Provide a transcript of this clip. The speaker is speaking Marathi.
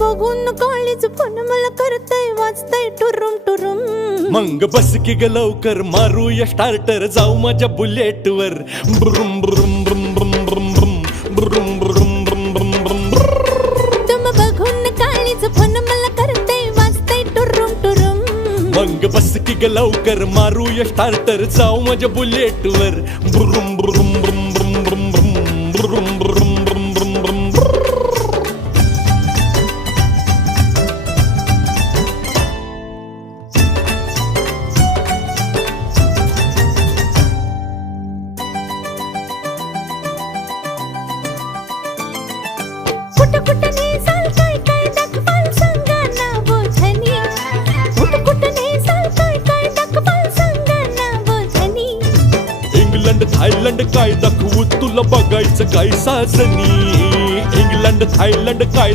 बघून कॉलेज फोन मला करतय वाजतय टुरुम टुरुम. मंग बस की ग लवकर मारूया स्टार्टर जाऊ माझ्या बुलेट वर. ब्रुम ब्रुम ब्रुम ब्रुम ब्रुम ब्रुम ब्रुम ब्रुम ब्रुम ब्रुम ब्रुम. तुम बघून कॉलेज फोन मला करतय वाजतय टुरुम टुरुम. मंग बस की ग लवकर मारूया स्टार्टर जाऊ माझ्या बुलेट वर. ब्रुम ब्रुम ब्रुम ब्रुम ब्रुम ब्रुम ब्रुम ब्रुम ब्रुम ब्रुम ब्रुम. कुठं कुठं नेसाल काय काय दाखवाल सांगा ना बोझनी. कुठं कुठं नेसाल काय काय दाखवाल सांगा ना बोझनी. इंग्लंड थायलंड काय दाखवू तुला बघायचं काय साजनी. इंग्लंड थायलंड काय